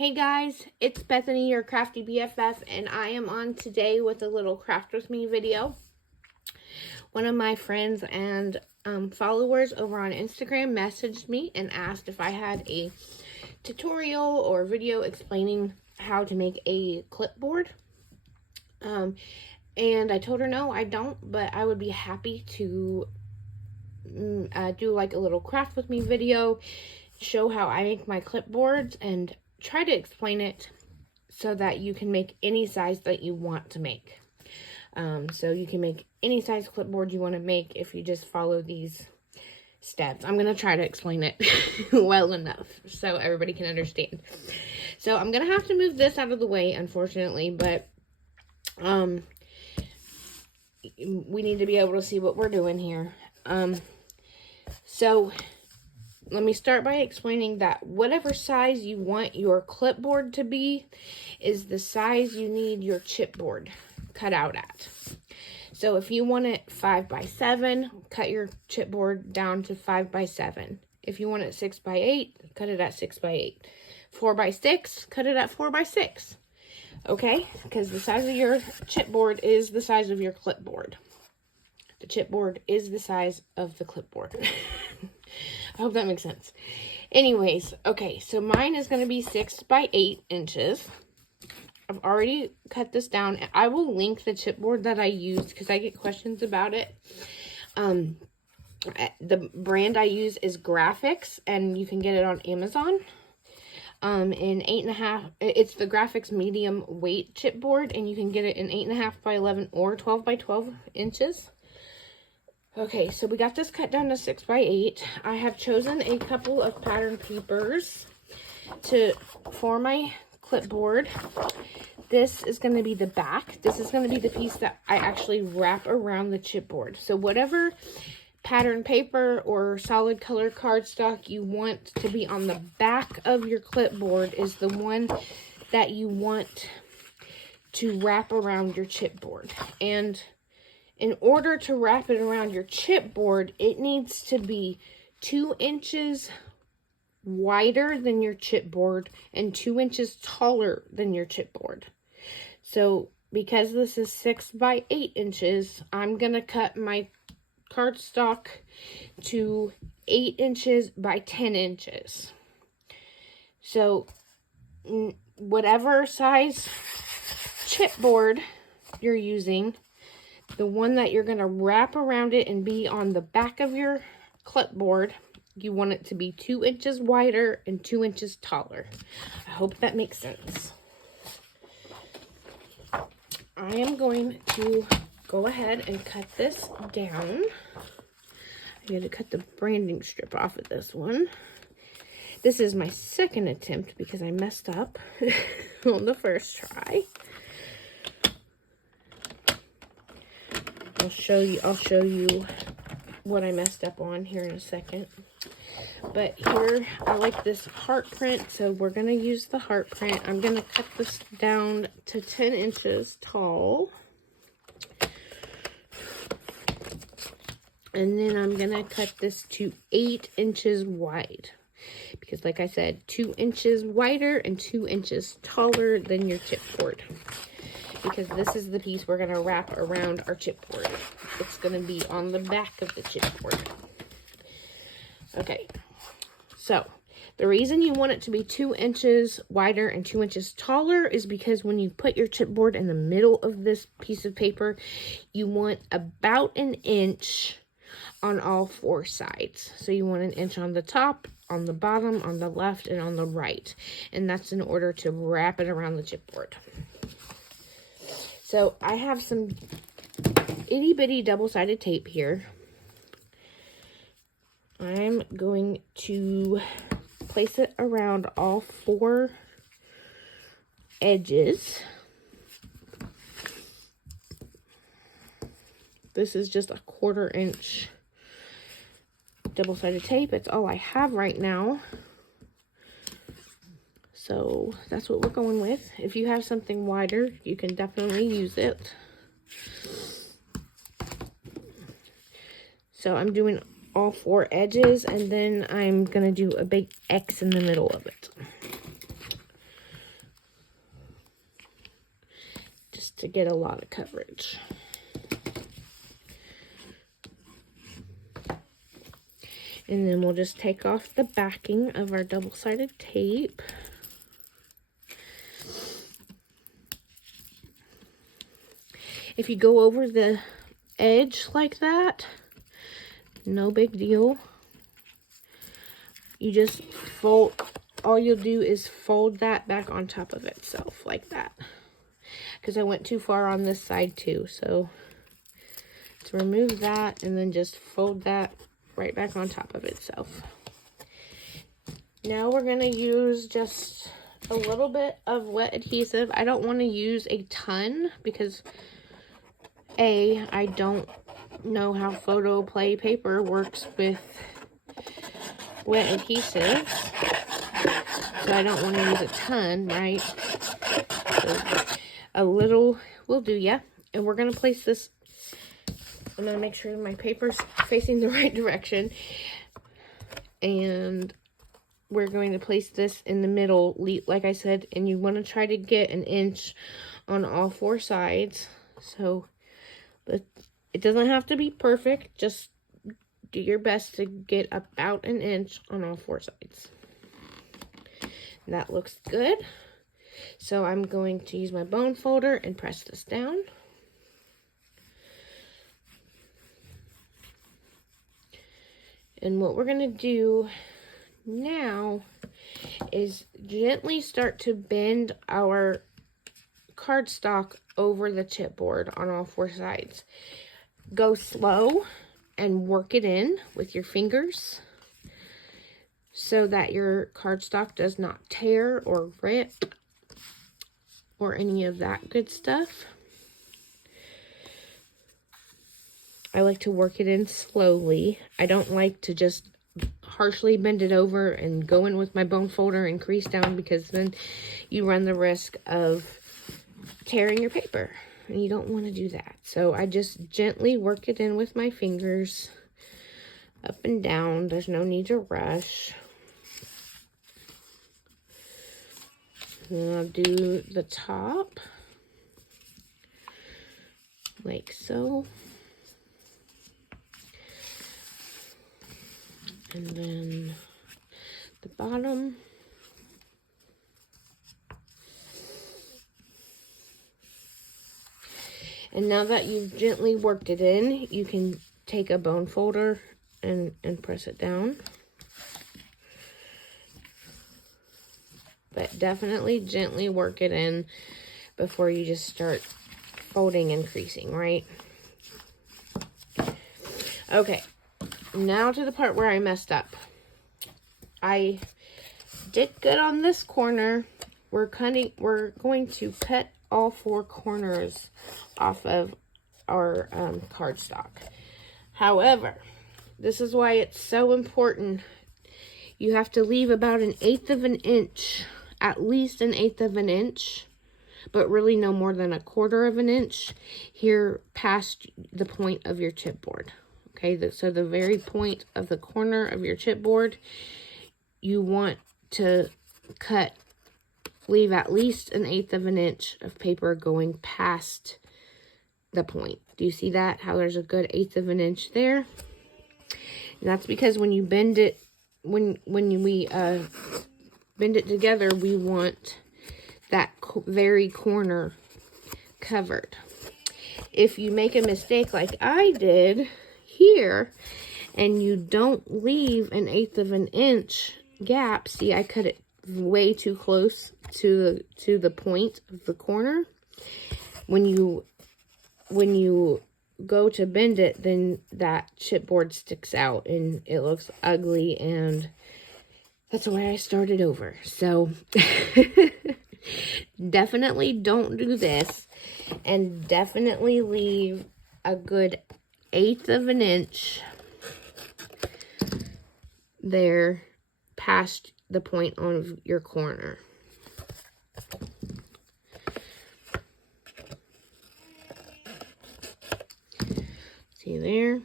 Hey guys, it's Bethany, your crafty BFF, and I am on today with a little craft with me video. One of my friends and followers over on Instagram messaged me and asked if I had a tutorial or video explaining how to make a clipboard. And I told her no, I don't, but I would be happy to do like a little craft with me video, show how I make my clipboards, and try to explain it so that you can make any size that you want to make. So you can make any size clipboard you want to make if you just follow these steps. I'm going to try to explain it well enough so everybody can understand. So I'm going to have to move this out of the way, unfortunately, but we need to be able to see what we're doing here. So let me start by explaining that whatever size you want your clipboard to be is the size you need your chipboard cut out at. So if you want it 5 by 7, cut your chipboard down to 5 by 7. If you want it 6 by 8, cut it at 6 by 8. 4 by 6, cut it at 4 by 6. Okay? Because the size of your chipboard is the size of your clipboard. The chipboard is the size of the clipboard. I hope that makes sense. Anyways, okay, so mine is going to be 6 by 8 inches. I've already cut this down. I will link the chipboard that I used because I get questions about it. The brand I use is Graphics, and you can get it on Amazon. In 8.5, it's the Graphics medium weight chipboard, and you can get it in 8.5 by 11 or 12 by 12 inches. Okay, so we got this cut down to 6 by 8. I have chosen a couple of pattern papers for my clipboard. This is going to be the back. This is going to be the piece that I actually wrap around the chipboard. So whatever pattern paper or solid color cardstock you want to be on the back of your clipboard is the one that you want to wrap around your chipboard. And in order to wrap it around your chipboard, it needs to be 2 inches wider than your chipboard and 2 inches taller than your chipboard. So because this is 6 by 8 inches, I'm going to cut my cardstock to 8 inches by 10 inches. So whatever size chipboard you're using, the one that you're going to wrap around it and be on the back of your clipboard, you want it to be 2 inches wider and 2 inches taller. I hope that makes sense. I am going to go ahead and cut this down. I got to cut the branding strip off of this one. This is my second attempt because I messed up on the first try. I'll show you what I messed up on here in a second. But here, I like this heart print, so we're going to use the heart print. I'm going to cut this down to 10 inches tall. And then I'm going to cut this to 8 inches wide. Because like I said, 2 inches wider and 2 inches taller than your chipboard. Because this is the piece we're going to wrap around our chipboard. It's going to be on the back of the chipboard. Okay, so the reason you want it to be 2 inches wider and 2 inches taller is because when you put your chipboard in the middle of this piece of paper, you want about an inch on all 4 sides. So you want an inch on the top, on the bottom, on the left, and on the right. And that's in order to wrap it around the chipboard. So I have some itty bitty double-sided tape here. I'm going to place it around all 4 edges. This is just a 1/4 inch double-sided tape. It's all I have right now. So that's what we're going with. If you have something wider, you can definitely use it. So I'm doing all 4 edges, and then I'm going to do a big X in the middle of it. to get a lot of coverage. And then we'll just take off the backing of our double-sided tape. If you go over the edge like that, no big deal. You just fold, all you'll do is fold that back on top of itself like that. Because I went too far on this side too. So to remove that and then just fold that right back on top of itself. Now we're going to use just a little bit of wet adhesive. I don't want to use a ton because I don't know how photo play paper works with wet adhesive, so I don't want to use a ton, right? So a little will do, yeah. And we're going to place this, I'm going to make sure my paper's facing the right direction, and we're going to place this in the middle, like I said, and you want to try to get 1 inch on all 4 sides. So it doesn't have to be perfect, just do your best to get about 1 inch on all 4 sides. That looks good. So I'm going to use my bone folder and press this down. And what we're going to do now is gently start to bend our cardstock over the chipboard on all 4 sides. Go slow and work it in with your fingers so that your cardstock does not tear or rip or any of that good stuff. I like to work it in slowly. I don't like to just harshly bend it over and go in with my bone folder and crease down, because then you run the risk of tearing your paper, and you don't want to do that. So I just gently work it in with my fingers up and down. There's no need to rush. And I'll do the top like so. And then the bottom. And now that you've gently worked it in, you can take a bone folder and press it down. But definitely gently work it in before you just start folding and creasing, right? Okay, now to the part where I messed up. I did good on this corner. We're going to cut all 4 corners off of our cardstock. However, this is why it's so important. You have to leave about 1/8 of an inch, at least 1/8 of an inch, but really no more than 1/4 of an inch here past the point of your chipboard. Okay, so the very point of the corner of your chipboard, you want to leave at least 1/8 of an inch of paper going past the point. Do you see that? How there's a good 1/8 of an inch there? And that's because when you bend it, when we bend it together, we want that very corner covered. If you make a mistake like I did here, and you don't leave 1/8 of an inch gap, see, I cut it way too close to the point of the corner. When you go to bend it, then that chipboard sticks out and it looks ugly, and that's why I started over. So definitely don't do this, and definitely leave a good 1/8 of an inch there past the point of your corner. See there?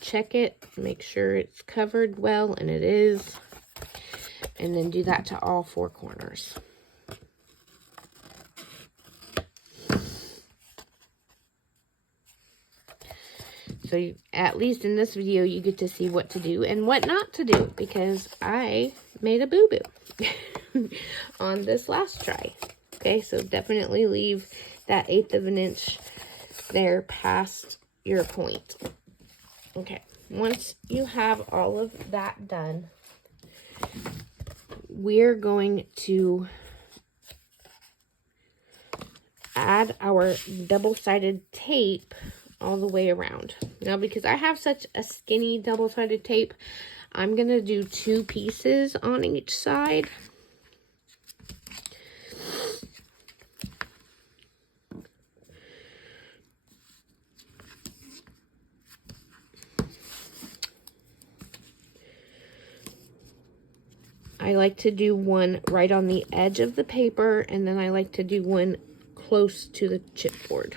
Check it, make sure it's covered well, and it is. And then do that to all 4 corners. So at least in this video, you get to see what to do and what not to do, because I made a boo-boo on this last try. Okay, so definitely leave that 1/8 of an inch there past your point. Okay, once you have all of that done, we're going to add our double-sided tape all the way around. Now, because I have such a skinny double-sided tape, I'm going to do 2 pieces on each side. I like to do one right on the edge of the paper, and then I like to do one close to the chipboard.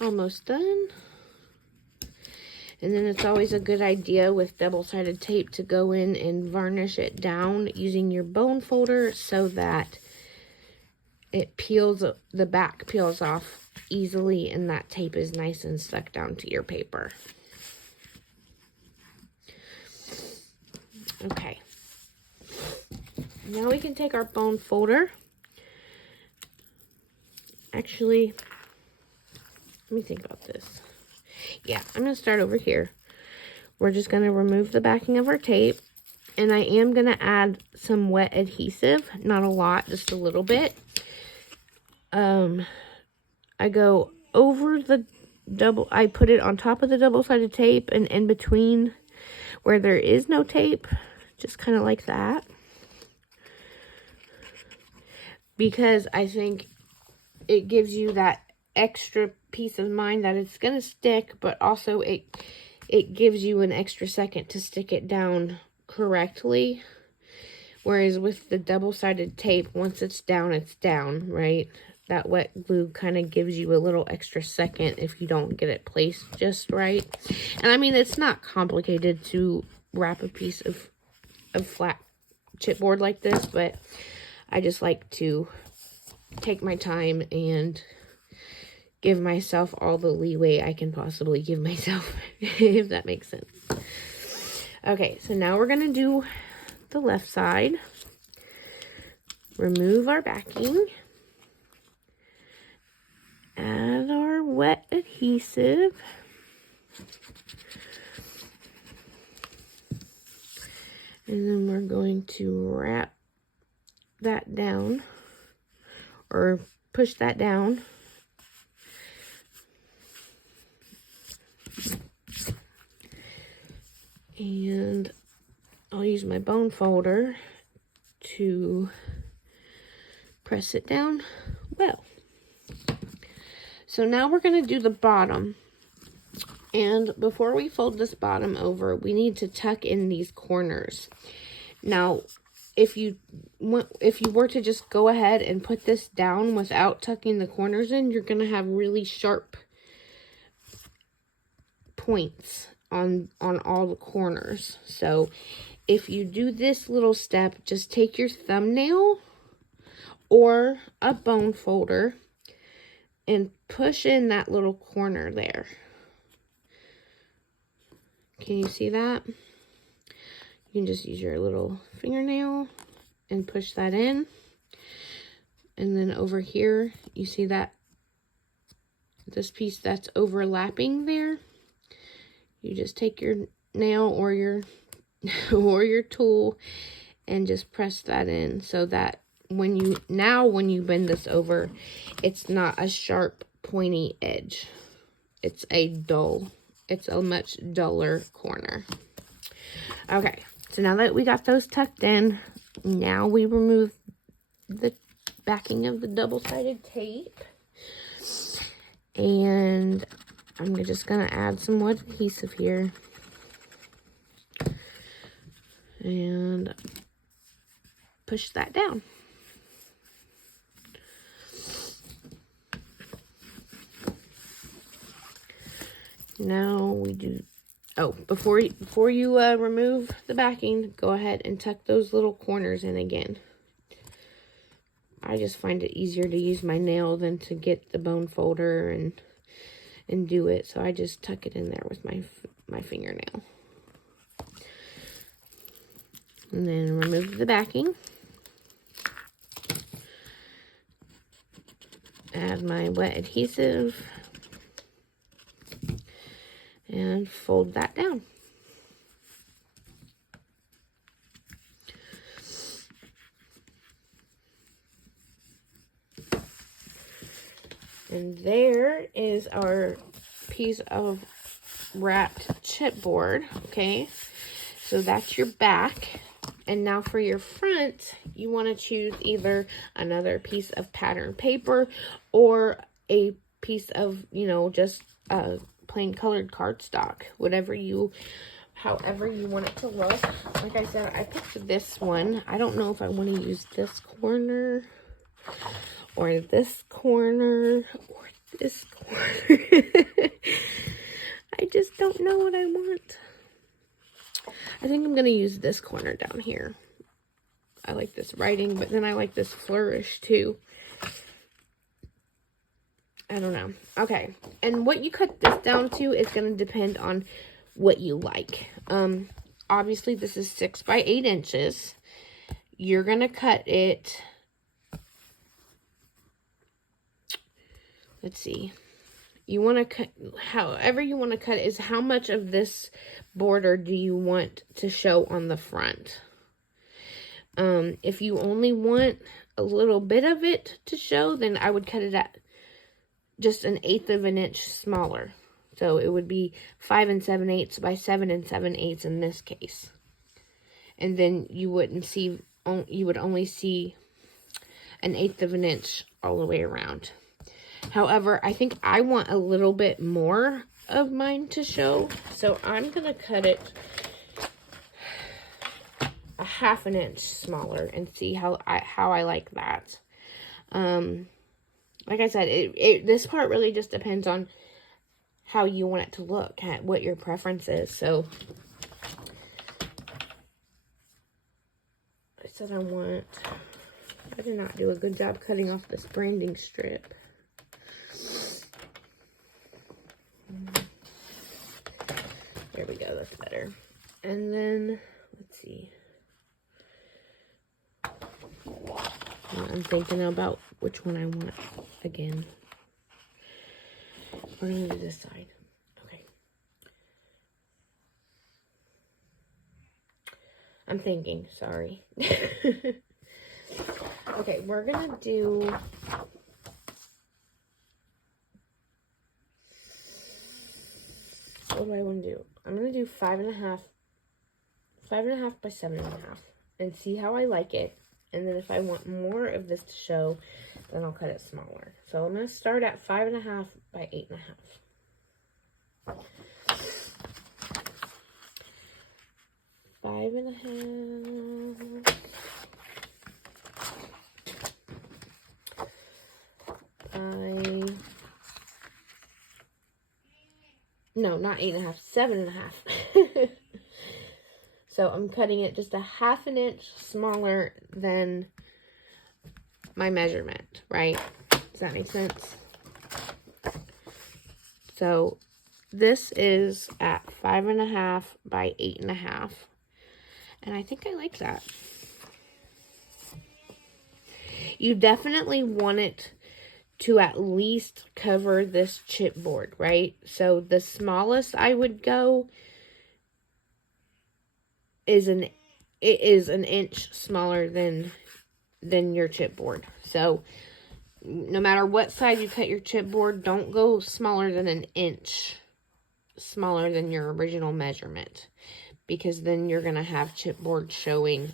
Almost done. And then it's always a good idea with double-sided tape to go in and varnish it down using your bone folder so that it peels, the back peels off easily, and that tape is nice and stuck down to your paper. Okay. Now we can take our bone folder. Actually, let me think about this. Yeah, I'm going to start over here. We're just going to remove the backing of our tape. And I am going to add some wet adhesive. Not a lot, just a little bit. I go over the I put it on top of the double-sided tape and in between where there is no tape. Just kind of like that. Because I think it gives you that extra peace of mind that it's going to stick, but also it gives you an extra second to stick it down correctly. Whereas with the double-sided tape, once it's down, right? That wet glue kind of gives you a little extra second if you don't get it placed just right. And I mean, it's not complicated to wrap a piece of flat chipboard like this, but I just like to take my time and give myself all the leeway I can possibly give myself, if that makes sense. Okay, so now we're going to do the left side. Remove our backing. Add our wet adhesive. And then we're going to wrap that down, or push that down. And I'll use my bone folder to press it down well. So now we're going to do the bottom. And before we fold this bottom over, we need to tuck in these corners. Now, if you were to just go ahead and put this down without tucking the corners in, you're going to have really sharp points on all the corners. So if you do this little step, just take your thumbnail or a bone folder and push in that little corner there. Can you see that? You can just use your little fingernail and push that in. And then over here, you see that this piece that's overlapping there. You just take your nail or your tool and just press that in so that when you bend this over, it's not a sharp pointy edge. It's a much duller corner. Okay, so now that we got those tucked in, now we remove the backing of the double-sided tape. And I'm just going to add some wet adhesive here. And push that down. Now we do, oh, before you remove the backing, go ahead and tuck those little corners in again. I just find it easier to use my nail than to get the bone folder and do it, so I just tuck it in there with my fingernail. And then remove the backing. Add my wet adhesive. And fold that down. And there is our piece of wrapped chipboard, okay? So that's your back. And now for your front, you want to choose either another piece of pattern paper or a piece of, you know, just plain colored cardstock, however you want it to look. Like I said, I picked this one. I don't know if I want to use this corner or this corner or this corner. I just don't know what I want. I think I'm going to use this corner down here. I like this writing, but then I like this flourish too. I don't know. Okay. And what you cut this down to is going to depend on what you like. Obviously, this is 6 by 8 inches. You're going to cut it. Let's see. You want to cut, however you want to cut it is how much of this border do you want to show on the front. If you only want a little bit of it to show, then I would cut it at just 1/8 of an inch smaller. So it would be 5 7/8 by 7 7/8 in this case. And then you wouldn't see, you would only see 1/8 of an inch all the way around. However, I think I want a little bit more of mine to show, so I'm going to cut it 1/2 an inch smaller and see how I like that. Like I said, this part really just depends on how you want it to look, at what your preference is. So I said I did not do a good job cutting off this branding strip. There we go, that's better. And then, let's see. I'm thinking about which one I want again. We're going to do this side. Okay. I'm thinking, sorry. Okay, we're going to do... What do I want to do? I'm going to do 5.5 by 7.5 and see how I like it. And then if I want more of this to show, then I'll cut it smaller. So I'm going to start at 5.5 by 8.5. 5.5 by... No, not 8.5, 7.5. So I'm cutting it just 1/2 an inch smaller than my measurement, right? Does that make sense? So this is at 5.5 by 8.5. And I think I like that. You definitely want it to at least cover this chipboard, right? So the smallest I would go is an inch smaller than your chipboard. So no matter what size you cut your chipboard, don't go smaller than 1 inch smaller than your original measurement, because then you're going to have chipboard showing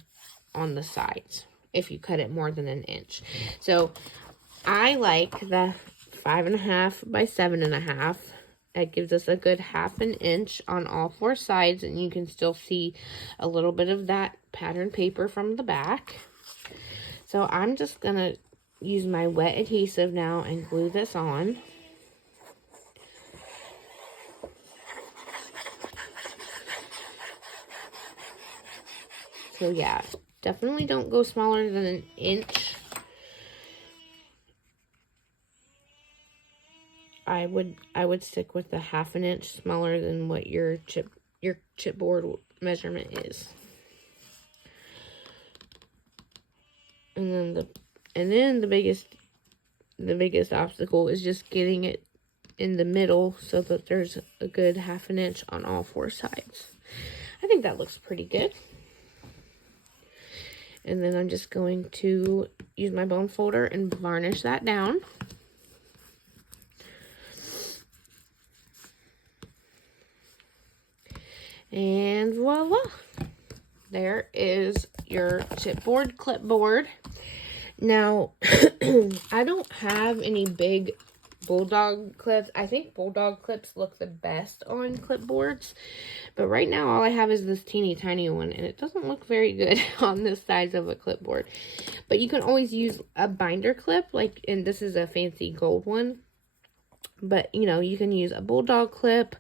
on the sides if you cut it more than 1 inch. So I like the 5.5 by 7.5. It gives us a good 1/2 an inch on all 4 sides, and you can still see a little bit of that pattern paper from the back. So I'm just going to use my wet adhesive now and glue this on. So yeah, definitely don't go smaller than an inch. I would stick with the 1/2 inch smaller than what your chipboard measurement is. And then the biggest obstacle is just getting it in the middle so that there's a good 1/2 inch on all 4 sides. I think that looks pretty good. And then I'm just going to use my bone folder and varnish that down. And voila! There is your chipboard clipboard. Now, I don't have any big bulldog clips. I think bulldog clips look the best on clipboards. But right now, all I have is this teeny tiny one. And it doesn't look very good on this size of a clipboard. But you can always use a binder clip. And this is a fancy gold one. But, you know, you can use a bulldog clip,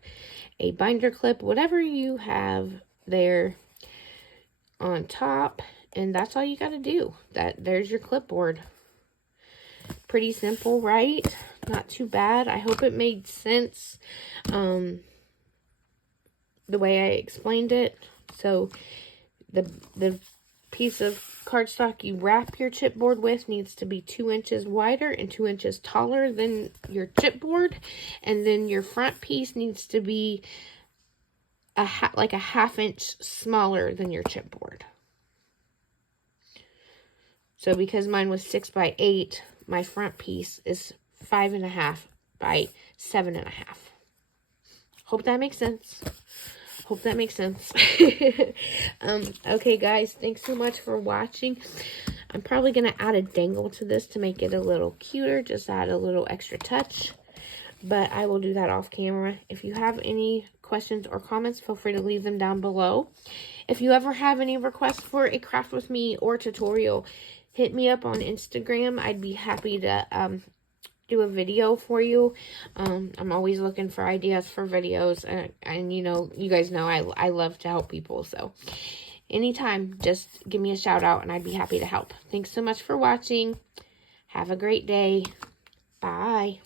a binder clip, whatever you have there on top. And that's all you got to do. There's your clipboard. Pretty simple, right? Not too bad. I hope it made sense the way I explained it. So the piece of cardstock you wrap your chipboard with needs to be 2 inches wider and 2 inches taller than your chipboard. And then your front piece needs to be like a 1/2 inch smaller than your chipboard. So because mine was 6 by 8, my front piece is 5.5 by 7.5. Hope that makes sense. Hope that makes sense. Okay, guys, thanks so much for watching. I'm probably going to add a dangle to this to make it a little cuter, just add a little extra touch. But I will do that off camera. If you have any questions or comments, feel free to leave them down below. If you ever have any requests for a craft with me or tutorial, hit me up on Instagram. I'd be happy to do a video for you. I'm always looking for ideas for videos, and you know, you guys know I love to help people. So anytime, just give me a shout out and I'd be happy to help. Thanks so much for watching. Have a great day. Bye.